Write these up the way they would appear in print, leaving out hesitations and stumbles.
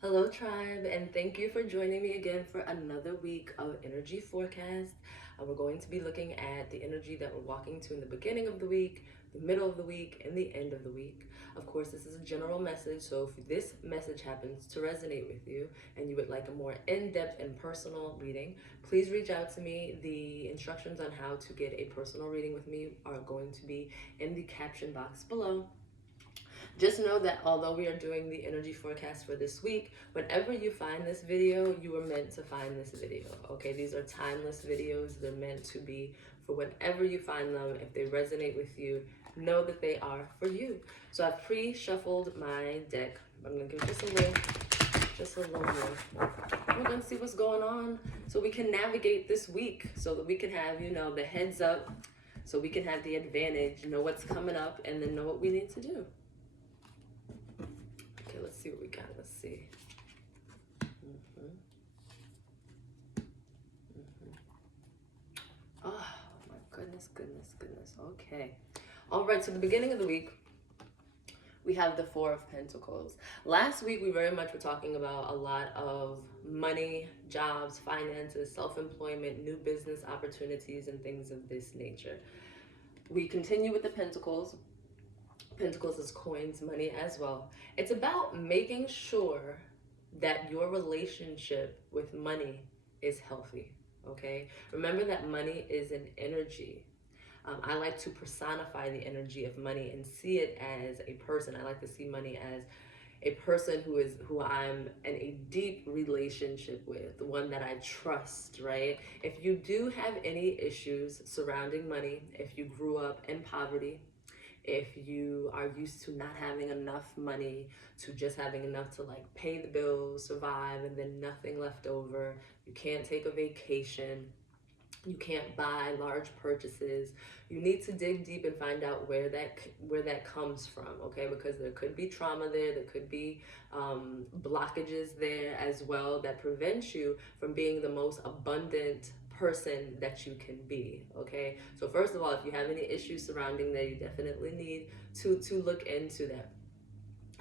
Hello, tribe, and thank you for joining me again for another week of energy forecast. We're going to be looking at the energy that we're walking to in the beginning of the week, the middle of the week, and the end of the week. Of course, this is a general message, so if this message happens to resonate with you and you would like a more in-depth and personal reading, please reach out to me. The instructions on how to get a personal reading with me are going to be in the caption box below. Just know that although we are doing the energy forecast for this week, whenever you find this video, you were meant to find this video. Okay, these are timeless videos. They're meant to be for whenever you find them. If they resonate with you, know that they are for you. So I've pre-shuffled my deck. I'm gonna give just a little more. We're gonna see what's going on so we can navigate this week, so that we can have, the heads up, so we can have the advantage, know what's coming up, and then know what we need to do. Okay, let's see what we got. Let's see. Oh, my goodness. Okay. All right, so the beginning of the week, we have the Four of Pentacles. Last week, we very much were talking about a lot of money, jobs, finances, self-employment, new business opportunities, and things of this nature. We continue with the Pentacles. Pentacles is coins, money as well. It's about making sure that your relationship with money is healthy, okay? Remember that money is an energy. I like to personify the energy of money and see it as a person. I like to see money as a person who I'm in a deep relationship with, one that I trust, right? If you do have any issues surrounding money, if you grew up in poverty, if you are used to not having enough money, to just having enough to like pay the bills, survive, and then nothing left over, you can't take a vacation, you can't buy large purchases, you need to dig deep and find out where that comes from, okay? Because there could be trauma there could be blockages there as well that prevent you from being the most abundant person that you can be, okay? So first of all, if you have any issues surrounding that, you definitely need to look into that.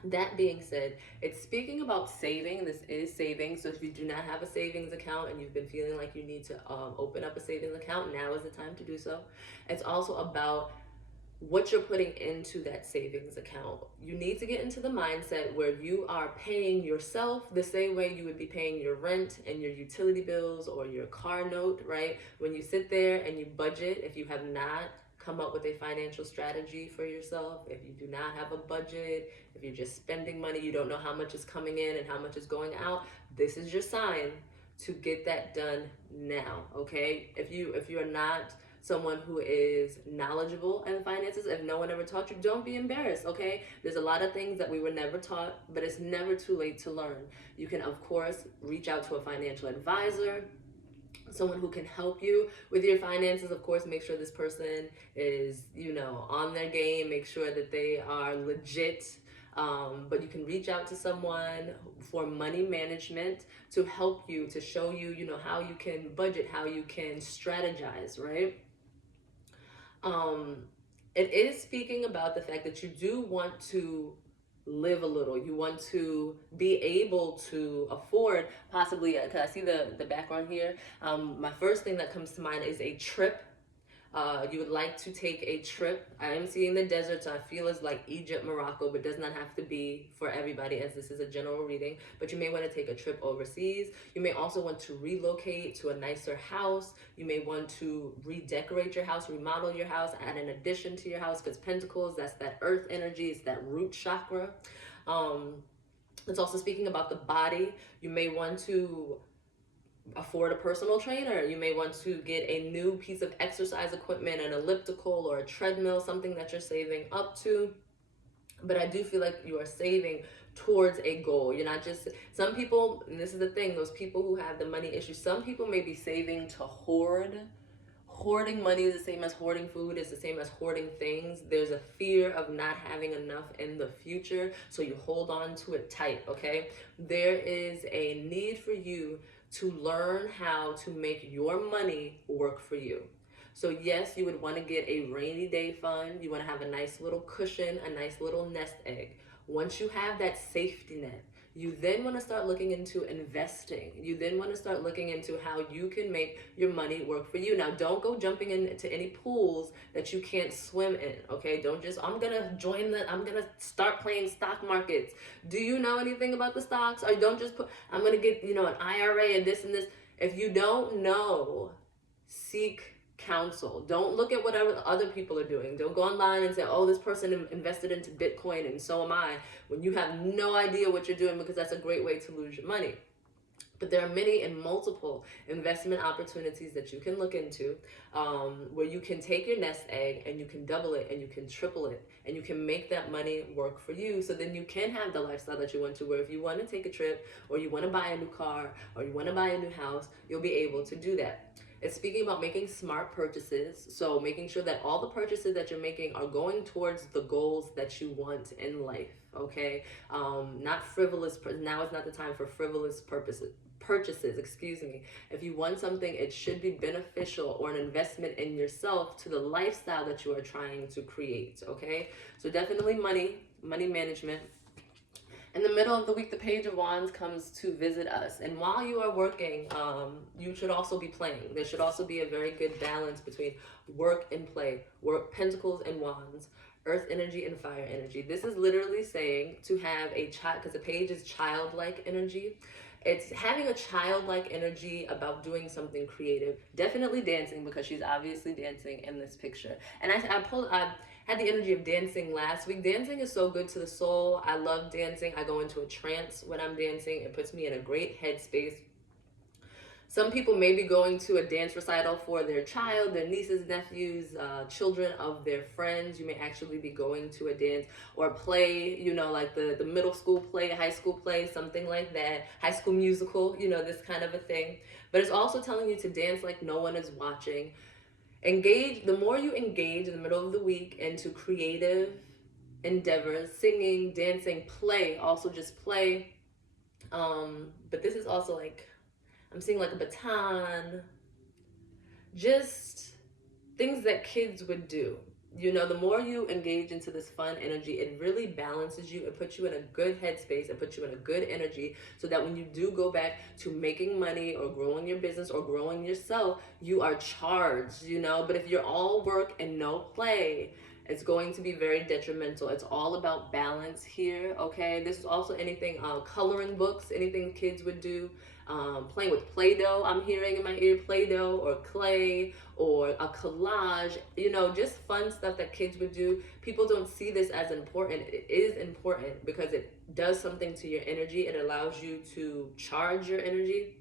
That being said, it's speaking about saving. This is saving. So if you do not have a savings account and you've been feeling like you need to open up a savings account, now is the time to do so. It's also about what you're putting into that savings account. You need to get into the mindset where you are paying yourself the same way you would be paying your rent and your utility bills or your car note, right? When you sit there and you budget, if you have not come up with a financial strategy for yourself, if you do not have a budget, if you're just spending money, you don't know how much is coming in and how much is going out, this is your sign to get that done now, okay? If you're not someone who is knowledgeable in finances, if no one ever taught you, don't be embarrassed, okay? There's a lot of things that we were never taught, but it's never too late to learn. You can, of course, reach out to a financial advisor, someone who can help you with your finances. Of course, make sure this person is, on their game, make sure that they are legit. But you can reach out to someone for money management to help you, to show you, how you can budget, how you can strategize, right? It is speaking about the fact that you do want to live a little. You want to be able to afford possibly, because I see the background here. My first thing that comes to mind is a trip. You would like to take a trip. I am seeing the desert, so I feel it's like Egypt, Morocco, but does not have to be for everybody, as this is a general reading. But you may want to take a trip overseas. You may also want to relocate to a nicer house. You may want to redecorate your house, remodel your house, add an addition to your house, because Pentacles, that's that earth energy, it's that root chakra. It's also speaking about the body. You may want to afford a personal trainer. You may want to get a new piece of exercise equipment, an elliptical or a treadmill, something that you're saving up to. But I do feel like you are saving towards a goal. You're not just, some people, and this is the thing, those people who have the money issues, some people may be saving to hoard. Hoarding money is the same as hoarding food, it's the same as hoarding things. There's a fear of not having enough in the future, so you hold on to it tight, okay? There is a need for you to learn how to make your money work for you. So yes, you would want to get a rainy day fund. You want to have a nice little cushion, a nice little nest egg. Once you have that safety net, you then want to start looking into investing. You then want to start looking into how you can make your money work for you. Now, don't go jumping into any pools that you can't swim in, okay? Don't just, I'm going to start playing stock markets. Do you know anything about the stocks? Or don't just put, I'm going to get, an IRA and this and this. If you don't know, seek counsel. Don't look at whatever other people are doing. Don't go online and say, oh, this person invested into Bitcoin and so am I, when you have no idea what you're doing, because that's a great way to lose your money. But there are many and multiple investment opportunities that you can look into, where you can take your nest egg and you can double it and you can triple it and you can make that money work for you. So then you can have the lifestyle that you want to, where if you want to take a trip or you want to buy a new car or you want to buy a new house, you'll be able to do that. It's speaking about making smart purchases. So making sure that all the purchases that you're making are going towards the goals that you want in life, okay? Not frivolous. Now is not the time for frivolous purchases. If you want something, it should be beneficial or an investment in yourself to the lifestyle that you are trying to create, okay? So definitely money management. In the middle of the week, the Page of Wands comes to visit us. And while you are working, you should also be playing. There should also be a very good balance between work and play. Work, Pentacles and Wands, Earth energy and fire energy. This is literally saying to have a child, because the Page is childlike energy. It's having a childlike energy about doing something creative. Definitely dancing, because she's obviously dancing in this picture. And I had the energy of dancing last week. Dancing is so good to the soul. I love dancing. I go into a trance when I'm dancing. It puts me in a great headspace. Some people may be going to a dance recital for their child, their nieces, nephews, children of their friends. You may actually be going to a dance or play, like the middle school play, high school play, something like that, High School Musical, this kind of a thing. But it's also telling you to dance like no one is watching. Engage. The more you engage in the middle of the week into creative endeavors, singing, dancing, play, also just play. But this is also like, I'm seeing like a baton, just things that kids would do. The more you engage into this fun energy, it really balances you. It puts you in a good headspace. It puts you in a good energy, so that when you do go back to making money or growing your business or growing yourself, you are charged, But if you're all work and no play, it's going to be very detrimental. It's all about balance here, okay? This is also anything, coloring books, anything kids would do. Playing with Play-Doh, I'm hearing in my ear, Play-Doh or clay or a collage, just fun stuff that kids would do. People don't see this as important. It is important because it does something to your energy. It allows you to charge your energy.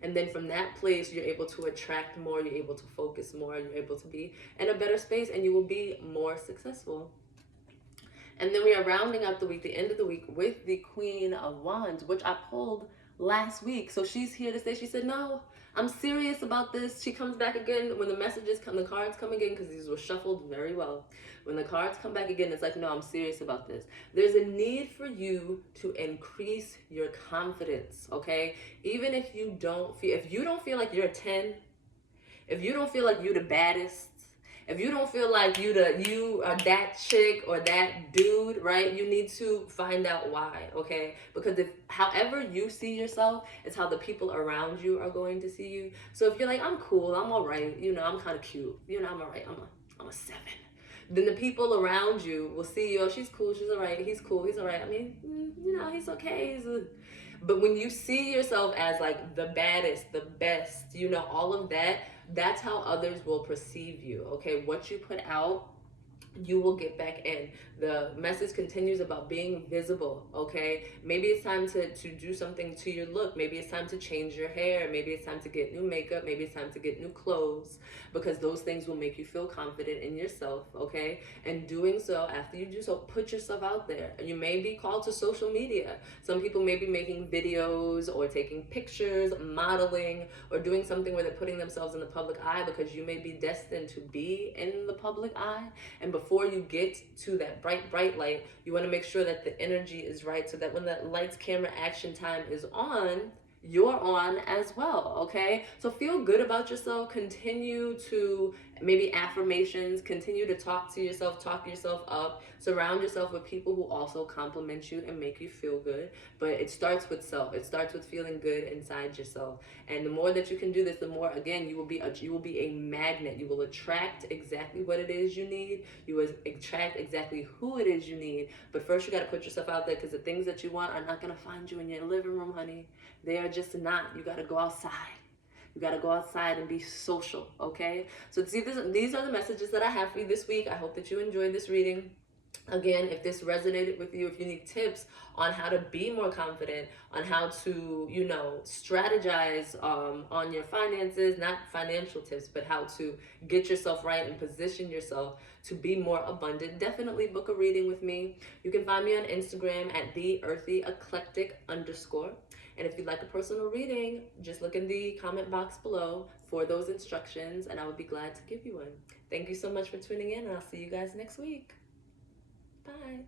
And then from that place, you're able to attract more, you're able to focus more, you're able to be in a better space, and you will be more successful. And then we are rounding up the week, the end of the week, with the Queen of Wands, which I pulled last week. So she's here to say, she said, no, I'm serious about this. She comes back again when the messages come, the cards come again, because these were shuffled very well. When the cards come back again, it's like, no, I'm serious about this. There's a need for you to increase your confidence, okay? Even if you don't feel like you're a 10, if you don't feel like you're the baddest, if you don't feel like you are that chick or that dude, right? You need to find out why, okay? Because however you see yourself, it's how the people around you are going to see you. So if you're like, I'm cool, I'm all right, I'm kind of cute, I'm all right, I'm a 7. Then the people around you will see you, oh, she's cool, she's all right, he's cool, he's all right. I mean, he's okay, But when you see yourself as like the baddest, the best, all of that, that's how others will perceive you, okay? What you put out, you will get back in. The message continues about being visible, okay? Maybe it's time to do something to your look. Maybe it's time to change your hair. Maybe it's time to get new makeup. Maybe it's time to get new clothes, because those things will make you feel confident in yourself, okay? And doing so, after you do so, put yourself out there. You may be called to social media. Some people may be making videos or taking pictures, modeling, or doing something where they're putting themselves in the public eye, because you may be destined to be in the public eye. And before you get to that bright light, you want to make sure that the energy is right, so that when the lights, camera, action time is on, you're on as well, okay? So feel good about yourself. Continue to maybe affirmations. Continue to talk to yourself, talk yourself up. Surround yourself with people who also compliment you and make you feel good. But it starts with self. It starts with feeling good inside yourself. And the more that you can do this, the more, again, you will be a magnet. You will attract exactly what it is you need. You will attract exactly who it is you need. But first, you got to put yourself out there, because the things that you want are not going to find you in your living room, honey. They are just not. You got to go outside. You got to go outside and be social, okay? So these are the messages that I have for you this week. I hope that you enjoyed this reading. Again, if this resonated with you, if you need tips on how to be more confident, on how to, strategize on your finances, not financial tips, but how to get yourself right and position yourself to be more abundant, definitely book a reading with me. You can find me on Instagram at @theearthyeclectic_. And if you'd like a personal reading, just look in the comment box below for those instructions, and I would be glad to give you one. Thank you so much for tuning in, and I'll see you guys next week. Bye.